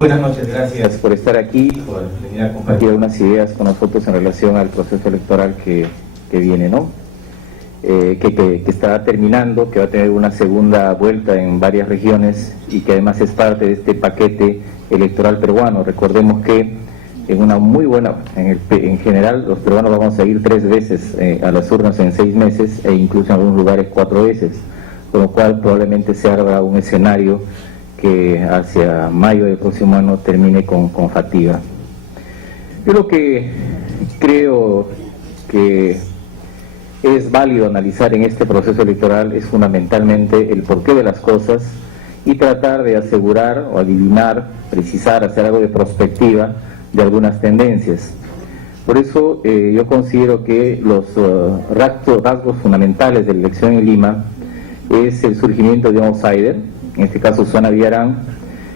Buenas noches, gracias por estar aquí, por venir a compartir algunas ideas con nosotros en relación al proceso electoral que viene, ¿no? Que está terminando, que va a tener una segunda vuelta en varias regiones y que además es parte de este paquete electoral peruano. Recordemos que en una muy buena, en general los peruanos vamos a ir 3 veces a las urnas en 6 meses e incluso en algunos lugares 4 veces, con lo cual probablemente se abra un escenario que hacia mayo del próximo año termine con fatiga. Yo lo que creo que es válido analizar en este proceso electoral es fundamentalmente el porqué de las cosas y tratar de asegurar o adivinar, precisar, hacer algo de prospectiva de algunas tendencias. Por eso yo considero que los rasgos fundamentales de la elección en Lima es el surgimiento de un outsider, en este caso Susana Villarán,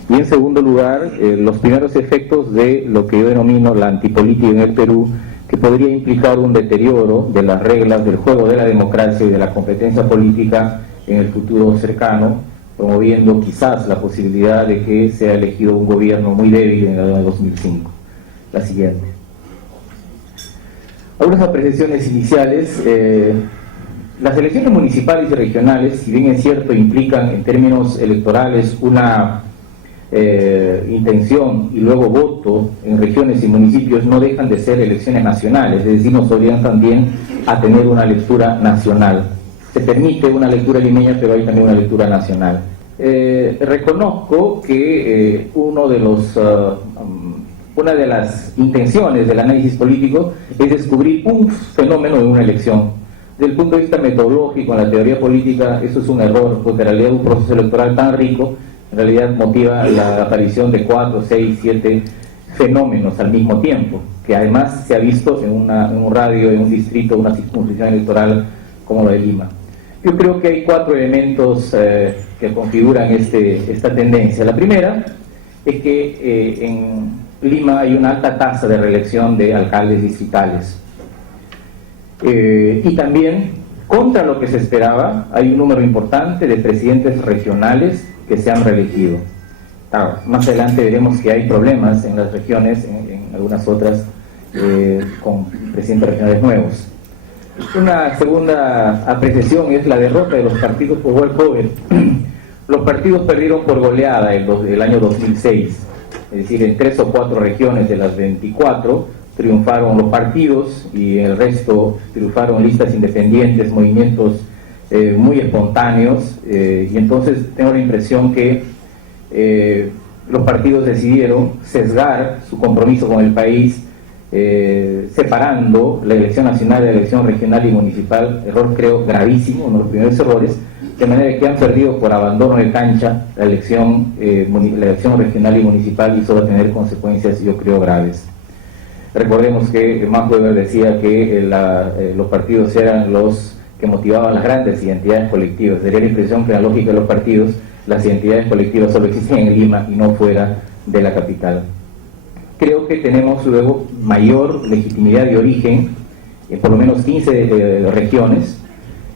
y en segundo lugar los primeros efectos de lo que yo denomino la antipolítica en el Perú, que podría implicar un deterioro de las reglas del juego de la democracia y de la competencia política en el futuro cercano, promoviendo quizás la posibilidad de que sea elegido un gobierno muy débil en el año 2005. La siguiente. Algunas apreciaciones iniciales. Las elecciones municipales y regionales, si bien es cierto, implican en términos electorales una intención y luego voto en regiones y municipios, no dejan de ser elecciones nacionales, es decir, nos obligan también a tener una lectura nacional. Se permite una lectura limeña, pero hay también una lectura nacional. Reconozco que una de las intenciones del análisis político es descubrir un fenómeno en una elección. Desde el punto de vista metodológico, en la teoría política, eso es un error, porque en realidad un proceso electoral tan rico, en realidad motiva la aparición de 4, 6, 7 fenómenos al mismo tiempo, que además se ha visto en un radio, en un distrito, una circunscripción electoral como la de Lima. Yo creo que hay 4 elementos que configuran esta tendencia. La primera es que en Lima hay una alta tasa de reelección de alcaldes distritales. Y también, contra lo que se esperaba, hay un número importante de presidentes regionales que se han reelegido. Claro, más adelante veremos que hay problemas en las regiones, en algunas otras, con presidentes regionales nuevos. Una segunda apreciación es la derrota de los partidos por walkover. Los partidos perdieron por goleada el año 2006, es decir, en 3 o 4 regiones de las 24, triunfaron los partidos y el resto triunfaron listas independientes, movimientos muy espontáneos, y entonces tengo la impresión que los partidos decidieron sesgar su compromiso con el país, separando la elección nacional de la elección regional y municipal, error creo gravísimo, uno de los primeros errores, de manera que han perdido por abandono de cancha la elección regional y municipal, y eso va a tener consecuencias yo creo graves. Recordemos que Max Weber decía que los partidos eran los que motivaban las grandes identidades colectivas. Daría la impresión que en la lógica de los partidos, las identidades colectivas solo existen en Lima y no fuera de la capital. Creo que tenemos luego mayor legitimidad de origen, en por lo menos 15 regiones,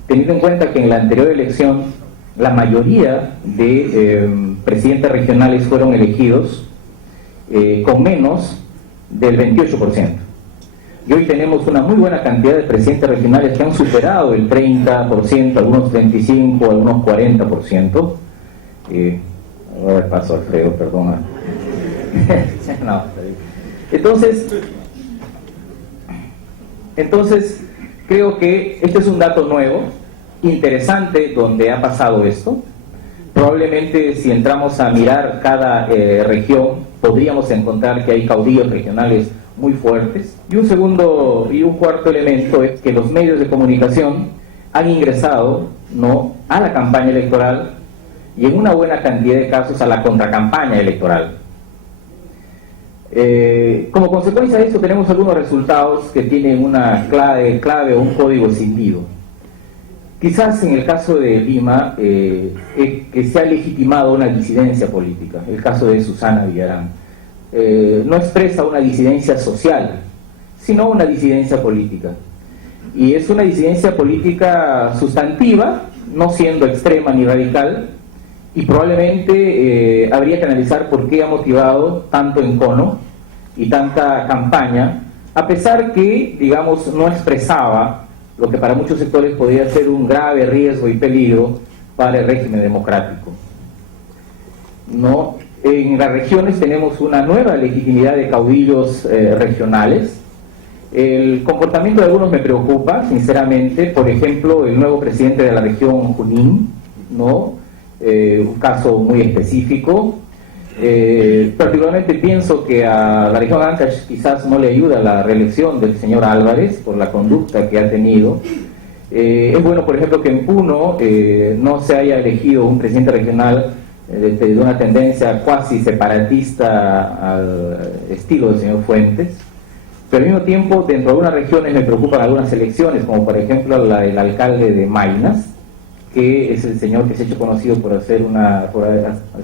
teniendo en cuenta que en la anterior elección la mayoría de presidentes regionales fueron elegidos con menos del 28%. Y hoy tenemos una muy buena cantidad de presidentes regionales que han superado el 30%, algunos 35%, algunos 40%. Voy a dar paso a Alfredo, perdona. No, entonces, creo que este es un dato nuevo, interesante, donde ha pasado esto. Probablemente si entramos a mirar cada región, podríamos encontrar que hay caudillos regionales muy fuertes. Y un cuarto elemento es que los medios de comunicación han ingresado a la campaña electoral y en una buena cantidad de casos a la contracampaña electoral. Como consecuencia de esto tenemos algunos resultados que tienen una clave o un código escindido. Quizás en el caso de Lima, que se ha legitimado una disidencia política, el caso de Susana Villarán, no expresa una disidencia social, sino una disidencia política. Y es una disidencia política sustantiva, no siendo extrema ni radical, y probablemente habría que analizar por qué ha motivado tanto encono y tanta campaña, a pesar que, digamos, no expresaba lo que para muchos sectores podría ser un grave riesgo y peligro para el régimen democrático. ¿No? En las regiones tenemos una nueva legitimidad de caudillos regionales. El comportamiento de algunos me preocupa, sinceramente. Por ejemplo, el nuevo presidente de la región Junín, ¿no? Un caso muy específico. Particularmente pienso que a la región Ancash quizás no le ayuda la reelección del señor Álvarez por la conducta que ha tenido. Es bueno, por ejemplo, que en Puno no se haya elegido un presidente regional de una tendencia cuasi separatista al estilo del señor Fuentes, pero al mismo tiempo dentro de algunas regiones me preocupan algunas elecciones, como por ejemplo la del alcalde de Maynas, que es el señor que se ha hecho conocido por hacer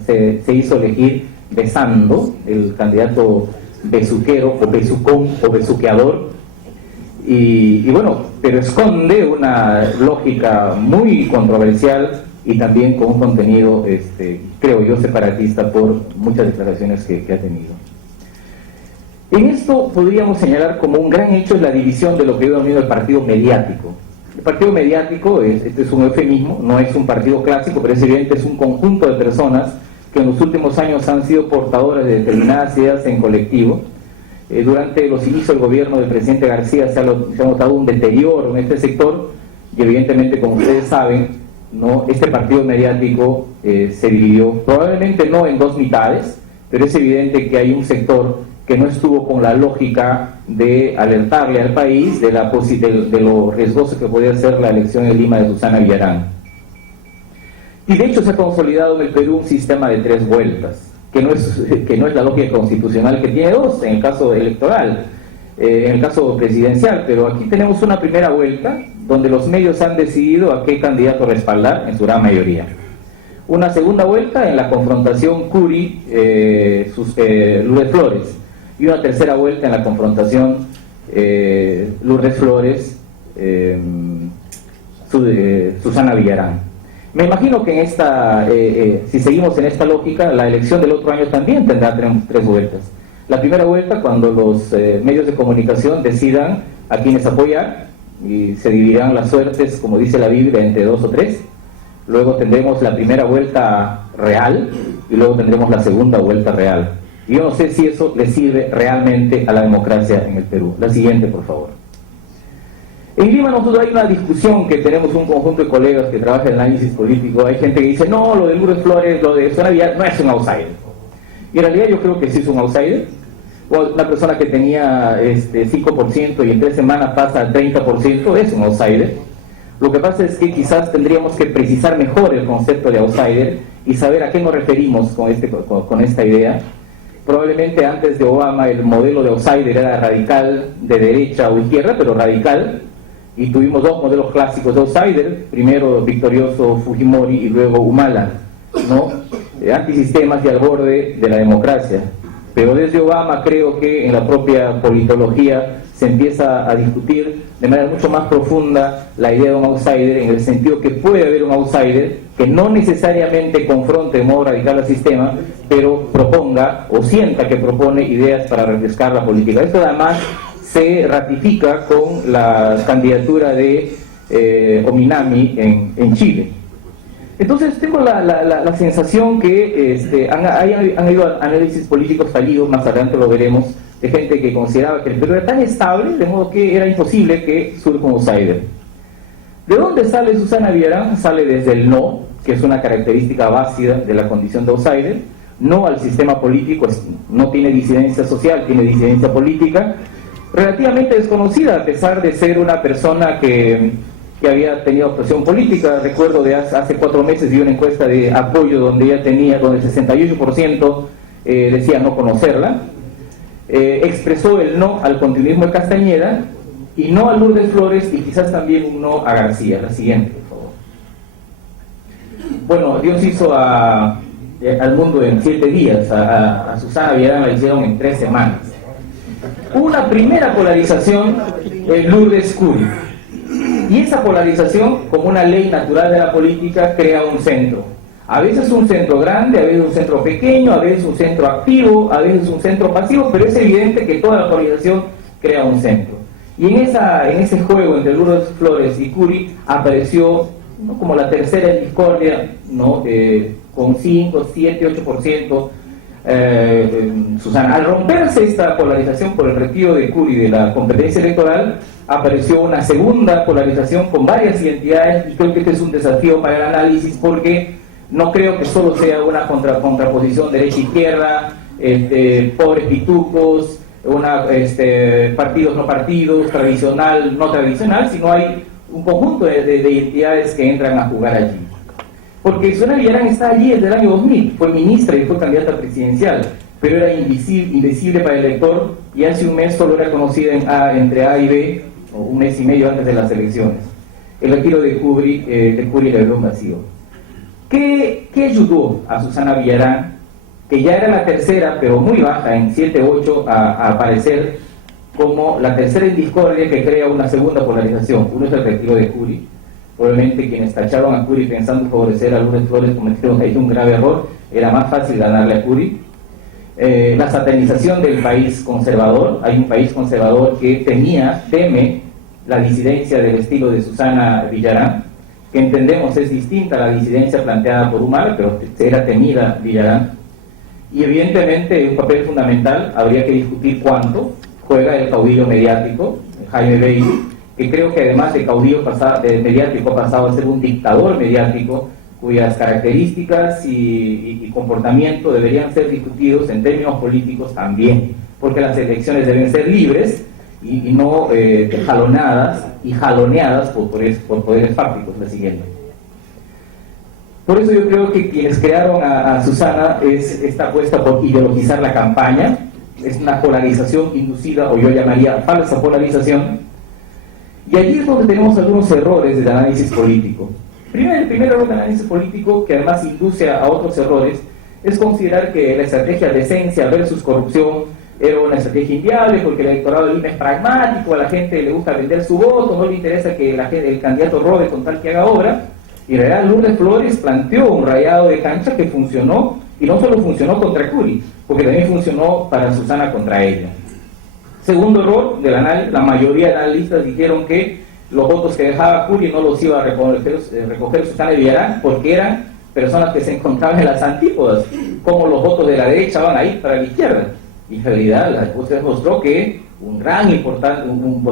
se hizo elegir besando, el candidato besuquero o besucón o besuqueador, y bueno, pero esconde una lógica muy controversial y también con un contenido, creo yo, separatista por muchas declaraciones que ha tenido. En esto podríamos señalar como un gran hecho la división de lo que yo denomino el partido mediático. El partido mediático, este es un eufemismo, no es un partido clásico, pero es evidente, es un conjunto de personas que en los últimos años han sido portadoras de determinadas ideas en colectivo. Durante los inicios del gobierno del presidente García se ha notado un deterioro en este sector y evidentemente, como ustedes saben, ¿no? Este partido mediático se dividió, probablemente no en dos mitades, pero es evidente que hay un sector que no estuvo con la lógica de alertarle al país de lo riesgoso que podía ser la elección en Lima de Susana Villarán. Y de hecho se ha consolidado en el Perú un sistema de 3 vueltas, que no es la lógica constitucional, que tiene 2 en el caso electoral, en el caso presidencial, pero aquí tenemos una primera vuelta donde los medios han decidido a qué candidato respaldar en su gran mayoría. Una segunda vuelta en la confrontación Curi-Lourdes Flores, y una tercera vuelta en la confrontación Lourdes Flores Susana Villarán. Me imagino que en esta, si seguimos en esta lógica, la elección del otro año también tendrá 3 vueltas. La primera vuelta cuando los medios de comunicación decidan a quienes apoyar, y se dividirán las suertes, como dice la Biblia, entre 2 o 3. Luego tendremos la primera vuelta real y luego tendremos la segunda vuelta real. Y yo no sé si eso le sirve realmente a la democracia en el Perú. La siguiente, por favor. En Lima nosotros hay una discusión que tenemos un conjunto de colegas que trabajan en el análisis político. Hay gente que dice, no, lo de Lourdes Flores, lo de Susana Villarán no es un outsider. Y en realidad yo creo que sí es un outsider. Una persona que tenía 5% y en 3 semanas pasa al 30% es un outsider. Lo que pasa es que quizás tendríamos que precisar mejor el concepto de outsider y saber a qué nos referimos con esta idea. Probablemente antes de Obama el modelo de outsider era radical, de derecha o izquierda, pero radical, y tuvimos 2 modelos clásicos de outsider, primero victorioso Fujimori y luego Humala, ¿no? Antisistemas y al borde de la democracia. Pero desde Obama creo que en la propia politología se empieza a discutir de manera mucho más profunda la idea de un outsider, en el sentido que puede haber un outsider que no necesariamente confronte de modo radical al sistema, pero proponga o sienta que propone ideas para refrescar la política. Esto además se ratifica con la candidatura de Ominami en Chile. Entonces tengo la sensación que han habido análisis políticos fallidos, más adelante lo veremos, de gente que consideraba que el Perú era tan estable, de modo que era imposible que surja un outsider. ¿De dónde sale Susana Villarán? Sale desde el no, que es una característica básica de la condición de outsider, no al sistema político, no tiene disidencia social, tiene disidencia política, relativamente desconocida a pesar de ser una persona que había tenido actuación política. Recuerdo de hace 4 meses vi una encuesta de apoyo donde ella tenía, donde el 68% decía no conocerla. Expresó el no al continuismo de Castañeda y no a Lourdes Flores y quizás también un no a García. La siguiente, por favor. Bueno, Dios hizo al mundo en 7 días, a Susana Villarán la hicieron en 3 semanas. Una primera polarización en Lourdes Curi. Y esa polarización, como una ley natural de la política, crea un centro. A veces un centro grande, a veces un centro pequeño, a veces un centro activo, a veces un centro pasivo, pero es evidente que toda la polarización crea un centro. Y en ese juego entre Lourdes Flores y Curi apareció, ¿no?, como la tercera discordia, ¿no?, con 5, 7, 8%. Susana, al romperse esta polarización por el retiro de Curi de la competencia electoral, apareció una segunda polarización con varias identidades, y creo que este es un desafío para el análisis, porque no creo que solo sea una contraposición derecha-izquierda, pobres pitucos, partidos no partidos, tradicional no tradicional, sino hay un conjunto de identidades que entran a jugar allí. Porque Susana Villarán está allí desde el año 2000, fue ministra y fue candidata presidencial, pero era invisible para el elector, y hace un mes solo era conocida entre A y B, o un mes y medio antes de las elecciones. El retiro de Curi le dio un vacío. ¿Qué ayudó a Susana Villarán, que ya era la tercera, pero muy baja, en 7-8, a aparecer como la tercera en discordia que crea una segunda polarización? Uno es el retiro de Curi. Probablemente quienes tacharon a Curi pensando favorecer a Lourdes Flores cometieron ahí un grave error, era más fácil ganarle a Curi. La satanización del país conservador, hay un país conservador que teme la disidencia del estilo de Susana Villarán, que entendemos es distinta a la disidencia planteada por Humala, pero era temida Villarán. Y evidentemente un papel fundamental, habría que discutir cuánto juega el caudillo mediático, Jaime Bailey, que creo que además de caudillo mediático ha pasado a ser un dictador mediático, cuyas características y comportamiento deberían ser discutidos en términos políticos también, porque las elecciones deben ser libres y no jalonadas por poderes fácticos. La siguiente. Por eso yo creo que quienes crearon a Susana está apuesta por ideologizar la campaña, es una polarización inducida, o yo llamaría falsa polarización, y allí es donde tenemos algunos errores del análisis político. El primer error del análisis político, que además induce a otros errores, es considerar que la estrategia decencia versus corrupción era una estrategia inviable, porque el electorado del INE es pragmático, a la gente le gusta vender su voto, no le interesa que el candidato robe con tal que haga obra. Y en realidad Lourdes Flores planteó un rayado de cancha que funcionó, y no solo funcionó contra Curi, porque también funcionó para Susana contra ella. Segundo error del análisis, la mayoría de analistas dijeron que los votos que dejaba Curi no los iba a recoger Susana Villarán, porque eran personas que se encontraban en las antípodas, como los votos de la derecha van a ir para la izquierda. Y en realidad la encuesta demostró que una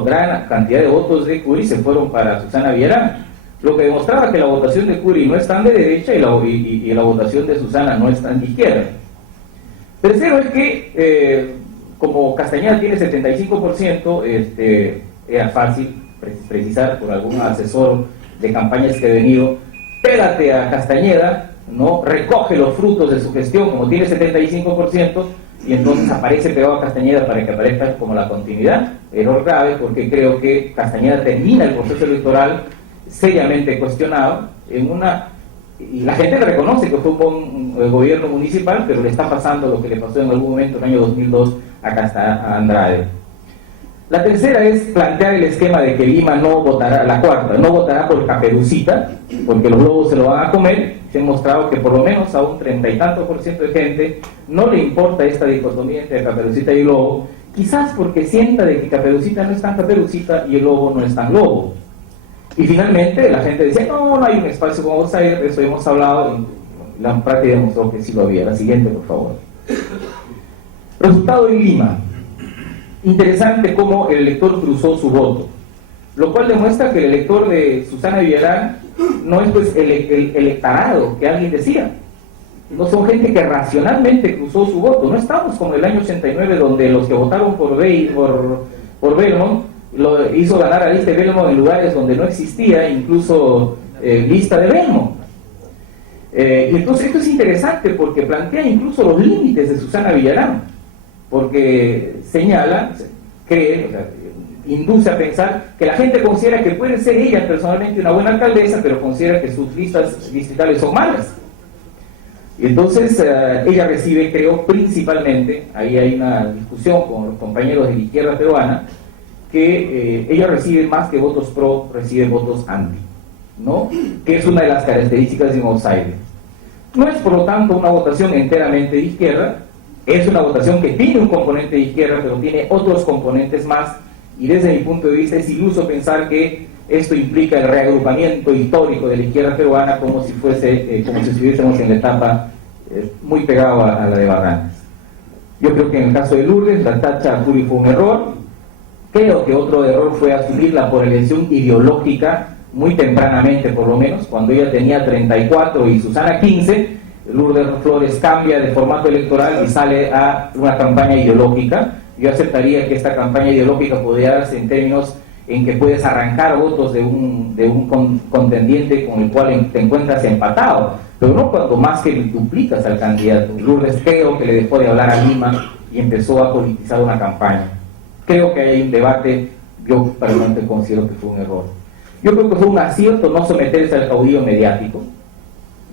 gran cantidad de votos de Curi se fueron para Susana Villarán, lo que demostraba que la votación de Curi no es tan de derecha y la votación de Susana no es tan de izquierda. Tercero es que como Castañeda tiene 75%, era fácil precisar por algún asesor de campañas que he venido: pégate a Castañeda, ¿no?, recoge los frutos de su gestión, como tiene 75%, y entonces aparece pegado a Castañeda para que aparezca como la continuidad. Error grave, porque creo que Castañeda termina el proceso electoral seriamente cuestionado y la gente le reconoce que fue un buen gobierno municipal, pero le está pasando lo que le pasó en algún momento en el año 2002 a Andrade. La tercera es plantear el esquema de que Lima no votará, la cuarta, no votará por Caperucita, porque los lobos se lo van a comer. Se ha mostrado que por lo menos a un 30 y tanto % de gente no le importa esta dicotomía entre Caperucita y lobo, quizás porque sienta de que Caperucita no es tan Caperucita y el lobo no es tan lobo. Y finalmente la gente dice: no hay un espacio como outsider, de eso hemos hablado, y la práctica demostró que sí lo había. La siguiente, por favor. Resultado en Lima. Interesante cómo el elector cruzó su voto, lo cual demuestra que el elector de Susana Villarán no es pues el electorado que alguien decía, no son gente que racionalmente cruzó su voto. No estamos como el año 89, donde los que votaron por Belmont lo hizo ganar a lista de Belmont en lugares donde no existía incluso lista de Belmont. Y entonces esto es interesante porque plantea incluso los límites de Susana Villarán, porque señala, cree, induce a pensar que la gente considera que puede ser ella personalmente una buena alcaldesa, pero considera que sus listas distritales son malas. Y entonces ella recibe, creo, principalmente, ahí hay una discusión con los compañeros de la izquierda peruana, que ella recibe más que votos pro, recibe votos anti, ¿no?, que es una de las características de un outsider. No es por lo tanto una votación enteramente de izquierda, es una votación que tiene un componente de izquierda, pero tiene otros componentes más, y desde mi punto de vista es iluso pensar que esto implica el reagrupamiento histórico de la izquierda peruana como si estuviésemos en la etapa muy pegado a la de Barrantes. Yo creo que en el caso de Lourdes, la tacha a Curi fue un error. Creo que otro error fue asumirla por elección ideológica muy tempranamente, por lo menos, cuando ella tenía 34 y Susana 15, Lourdes Flores cambia de formato electoral y sale a una campaña ideológica. Yo aceptaría que esta campaña ideológica podría darse en términos en que puedes arrancar votos de un contendiente con el cual te encuentras empatado, pero no cuando más que duplicas al candidato. Lourdes creo que le dejó de hablar a Lima y empezó a politizar una campaña. Creo que hay un debate, yo personalmente considero que fue un error. Yo creo que fue un acierto no someterse al caudillo mediático,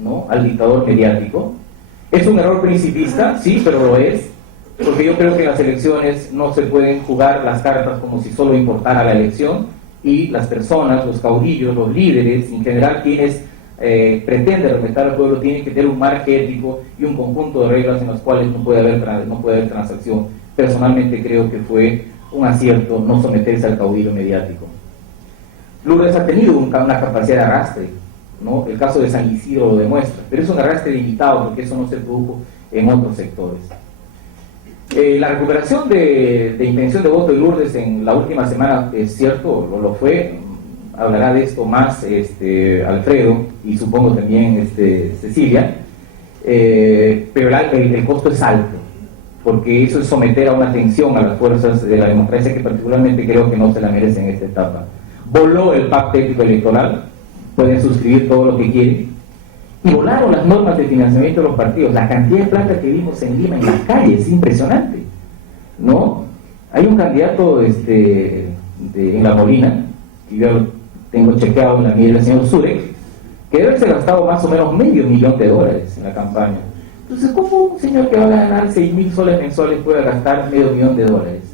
¿no? Al dictador mediático. Es un error principista, sí, pero lo es, porque yo creo que en las elecciones no se pueden jugar las cartas como si solo importara la elección, y las personas, los caudillos, los líderes, en general quienes pretenden respetar al pueblo, tienen que tener un margen ético y un conjunto de reglas en las cuales no puede haber transacción. Personalmente creo que fue un acierto no someterse al caudillo mediático. Lourdes ha tenido una capacidad de arrastre, ¿no? El caso de San Isidro lo demuestra, pero es un arrastre limitado porque eso no se produjo en otros sectores. La recuperación de intención de voto de Lourdes en la última semana es cierto, lo fue. Hablará de esto más Alfredo y supongo también Cecilia, pero el costo es alto, porque eso es someter a una tensión a las fuerzas de la democracia que particularmente creo que no se la merecen en esta etapa. Voló el pacto ético electoral, pueden suscribir todo lo que quieren, y volaron las normas de financiamiento de los partidos. La cantidad de plata que vimos en Lima en las calles es impresionante, ¿no? Hay un candidato en La Molina, que yo lo tengo chequeado en la mía del señor Surek, que debe haberse gastado más o menos $500,000 en la campaña. Entonces, ¿cómo un señor que va a ganar 6.000 soles mensuales puede gastar $500,000?